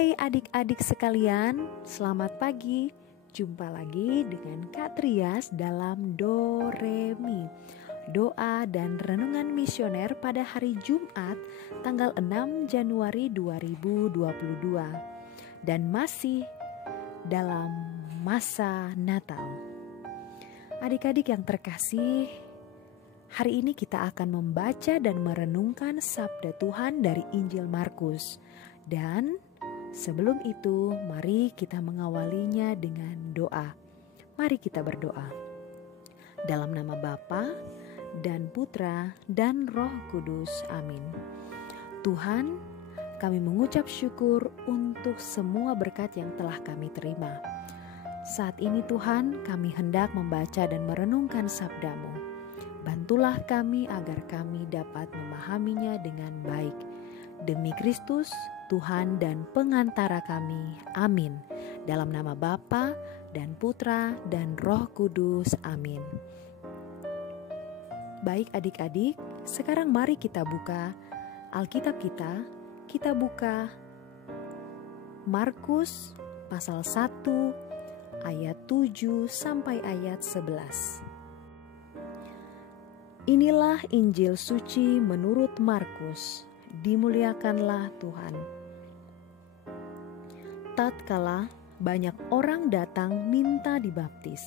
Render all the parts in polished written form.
Hai adik-adik sekalian, selamat pagi. Jumpa lagi dengan Kak Trias dalam Do Re Mi, doa dan renungan misioner pada hari Jumat tanggal 6 Januari 2022 dan masih dalam masa Natal. Adik-adik yang terkasih, hari ini kita akan membaca dan merenungkan sabda Tuhan dari Injil Markus. Dan sebelum itu, mari kita mengawalinya dengan doa. Mari kita berdoa. Dalam nama Bapa dan Putra dan Roh Kudus. Amin. Tuhan, kami mengucap syukur untuk semua berkat yang telah kami terima. Saat ini Tuhan, kami hendak membaca dan merenungkan sabda-Mu. Bantulah kami agar kami dapat memahaminya dengan baik. Demi Kristus, Tuhan dan pengantara kami. Amin. Dalam nama Bapa dan Putra dan Roh Kudus. Amin. Baik adik-adik, sekarang mari kita buka Alkitab kita. Kita buka Markus pasal 1 ayat 7 sampai ayat 11. Inilah Injil suci menurut Markus. Dimuliakanlah Tuhan. Tatkala banyak orang datang minta dibaptis,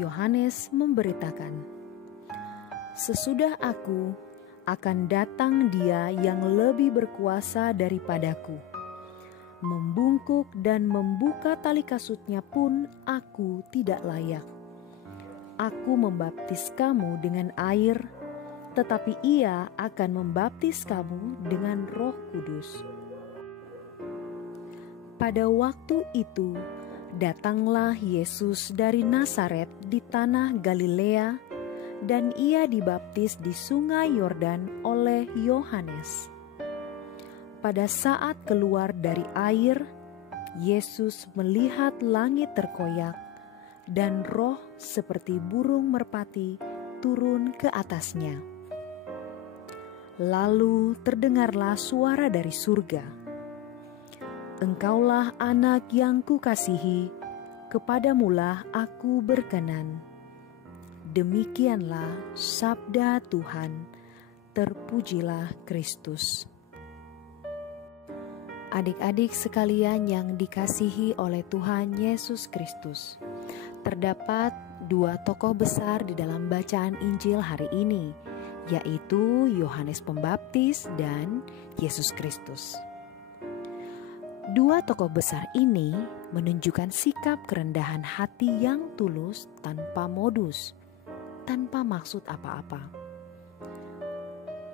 Yohanes memberitakan, "Sesudah aku akan datang Dia yang lebih berkuasa daripadaku. Membungkuk dan membuka tali kasutnya pun aku tidak layak. Aku membaptis kamu dengan air, tetapi Ia akan membaptis kamu dengan Roh Kudus." Pada waktu itu, datanglah Yesus dari Nazaret di tanah Galilea, dan Ia dibaptis di sungai Yordan oleh Yohanes. Pada saat keluar dari air, Yesus melihat langit terkoyak, dan roh seperti burung merpati turun ke atasnya. Lalu terdengarlah suara dari surga, "Engkaulah anak yang kukasihi, kepadamulah aku berkenan." Demikianlah sabda Tuhan. Terpujilah Kristus. Adik-adik sekalian yang dikasihi oleh Tuhan Yesus Kristus, terdapat dua tokoh besar di dalam bacaan Injil hari ini, yaitu Yohanes Pembaptis dan Yesus Kristus. Dua tokoh besar ini menunjukkan sikap kerendahan hati yang tulus tanpa modus, tanpa maksud apa-apa.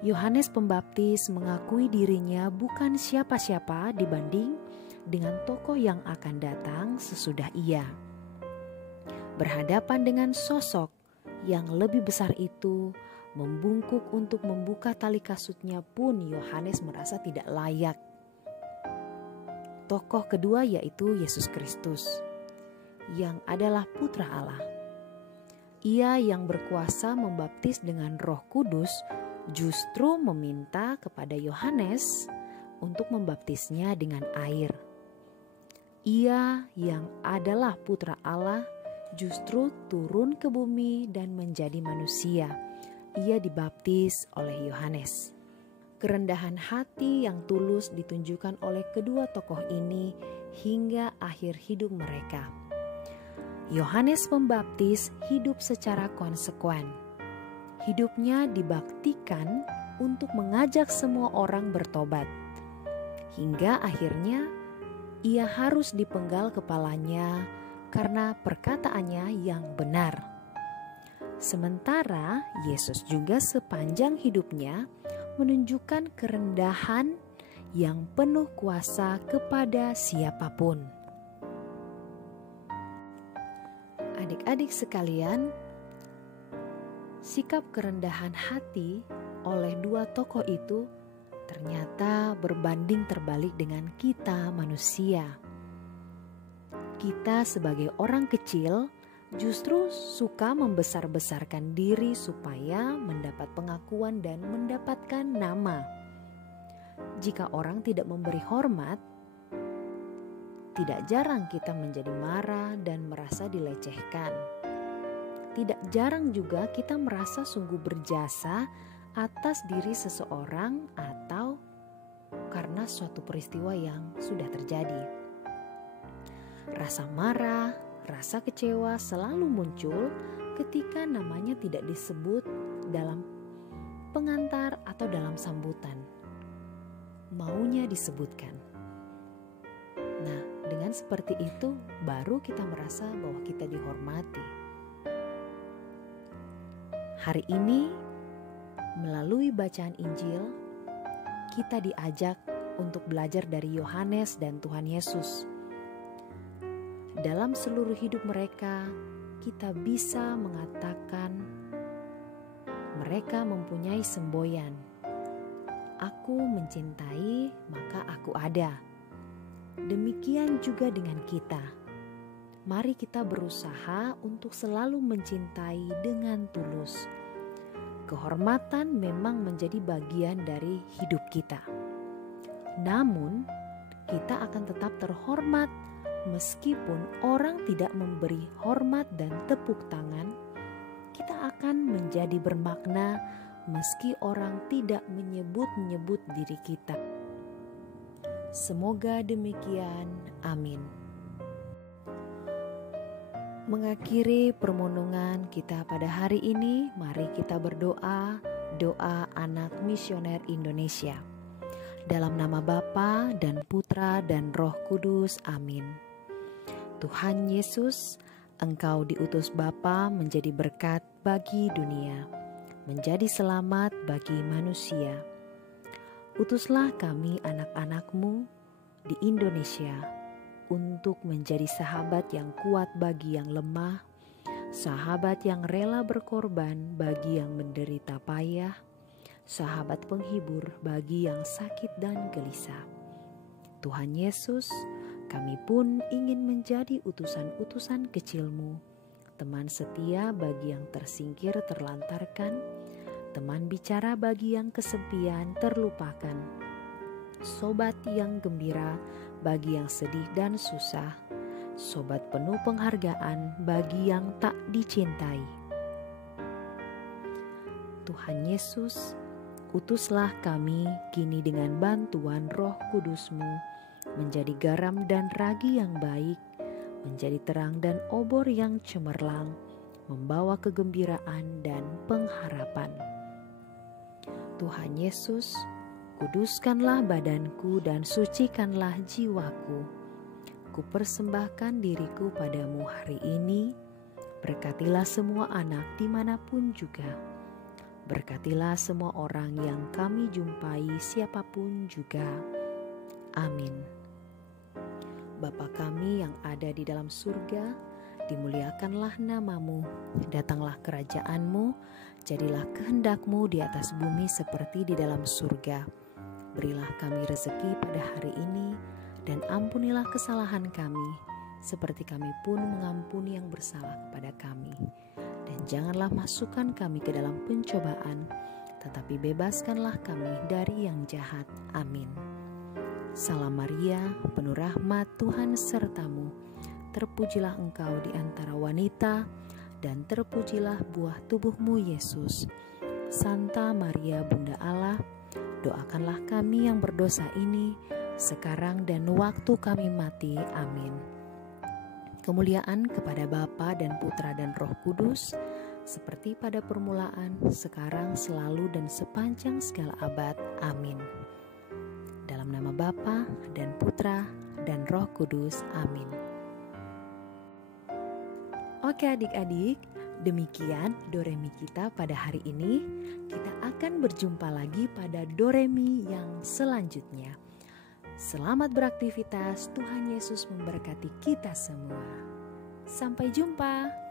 Yohanes Pembaptis mengakui dirinya bukan siapa-siapa dibanding dengan tokoh yang akan datang sesudah ia. Berhadapan dengan sosok yang lebih besar itu, membungkuk untuk membuka tali kasutnya pun Yohanes merasa tidak layak. Tokoh kedua yaitu Yesus Kristus, yang adalah Putra Allah. Ia yang berkuasa membaptis dengan Roh Kudus justru meminta kepada Yohanes untuk membaptisnya dengan air. Ia yang adalah Putra Allah justru turun ke bumi dan menjadi manusia. Ia dibaptis oleh Yohanes. Kerendahan hati yang tulus ditunjukkan oleh kedua tokoh ini hingga akhir hidup mereka. Yohanes Pembaptis hidup secara konsekuen. Hidupnya dibaktikan untuk mengajak semua orang bertobat. Hingga akhirnya ia harus dipenggal kepalanya karena perkataannya yang benar. Sementara Yesus juga sepanjang hidupnya menunjukkan kerendahan yang penuh kuasa kepada siapapun. Adik-adik sekalian, sikap kerendahan hati oleh dua tokoh itu ternyata berbanding terbalik dengan kita manusia. Kita sebagai orang kecil justru suka membesar-besarkan diri supaya mendapat pengakuan dan mendapatkan nama. Jika orang tidak memberi hormat, tidak jarang kita menjadi marah dan merasa dilecehkan. Tidak jarang juga kita merasa sungguh berjasa atas diri seseorang atau karena suatu peristiwa yang sudah terjadi. Rasa marah, rasa kecewa selalu muncul ketika namanya tidak disebut dalam pengantar atau dalam sambutan. Maunya disebutkan. Nah, dengan seperti itu baru kita merasa bahwa kita dihormati. Hari ini melalui bacaan Injil kita diajak untuk belajar dari Yohanes dan Tuhan Yesus. Dalam seluruh hidup mereka, kita bisa mengatakan mereka mempunyai semboyan. Aku mencintai, maka aku ada. Demikian juga dengan kita. Mari kita berusaha untuk selalu mencintai dengan tulus. Kehormatan memang menjadi bagian dari hidup kita. Namun, kita akan tetap terhormat meskipun orang tidak memberi hormat dan tepuk tangan. Kita akan menjadi bermakna meski orang tidak menyebut-nyebut diri kita. Semoga demikian. Amin. Mengakhiri permohonan kita pada hari ini, mari kita berdoa, doa anak misioner Indonesia. Dalam nama Bapa dan Putra dan Roh Kudus, amin. Tuhan Yesus, Engkau diutus Bapa menjadi berkat bagi dunia, menjadi selamat bagi manusia. Utuslah kami anak-anak-Mu di Indonesia untuk menjadi sahabat yang kuat bagi yang lemah, sahabat yang rela berkorban bagi yang menderita payah, sahabat penghibur bagi yang sakit dan gelisah. Tuhan Yesus, kami pun ingin menjadi utusan-utusan kecil-Mu, teman setia bagi yang tersingkir terlantarkan, teman bicara bagi yang kesepian terlupakan, sobat yang gembira bagi yang sedih dan susah, sobat penuh penghargaan bagi yang tak dicintai. Tuhan Yesus, utuslah kami kini dengan bantuan Roh Kudus-Mu menjadi garam dan ragi yang baik, menjadi terang dan obor yang cemerlang, membawa kegembiraan dan pengharapan. Tuhan Yesus, kuduskanlah badanku dan sucikanlah jiwaku. Kupersembahkan diriku padamu hari ini. Berkatilah semua anak dimanapun juga. Berkatilah semua orang yang kami jumpai siapapun juga. Amin. Bapa kami yang ada di dalam surga, dimuliakanlah nama-Mu, datanglah kerajaan-Mu, jadilah kehendak-Mu di atas bumi seperti di dalam surga. Berilah kami rezeki pada hari ini, dan ampunilah kesalahan kami, seperti kami pun mengampuni yang bersalah kepada kami. Dan janganlah masukkan kami ke dalam pencobaan, tetapi bebaskanlah kami dari yang jahat. Amin. Salam Maria, penuh rahmat, Tuhan sertamu. Terpujilah engkau di antara wanita, dan terpujilah buah tubuhmu Yesus. Santa Maria Bunda Allah, doakanlah kami yang berdosa ini, sekarang dan waktu kami mati. Amin. Kemuliaan kepada Bapa dan Putra dan Roh Kudus, seperti pada permulaan, sekarang, selalu, dan sepanjang segala abad. Amin. Dalam nama Bapa dan Putra dan Roh Kudus. Amin. Oke adik-adik, demikian Doremi kita pada hari ini. Kita akan berjumpa lagi pada Doremi yang selanjutnya. Selamat beraktivitas, Tuhan Yesus memberkati kita semua. Sampai jumpa.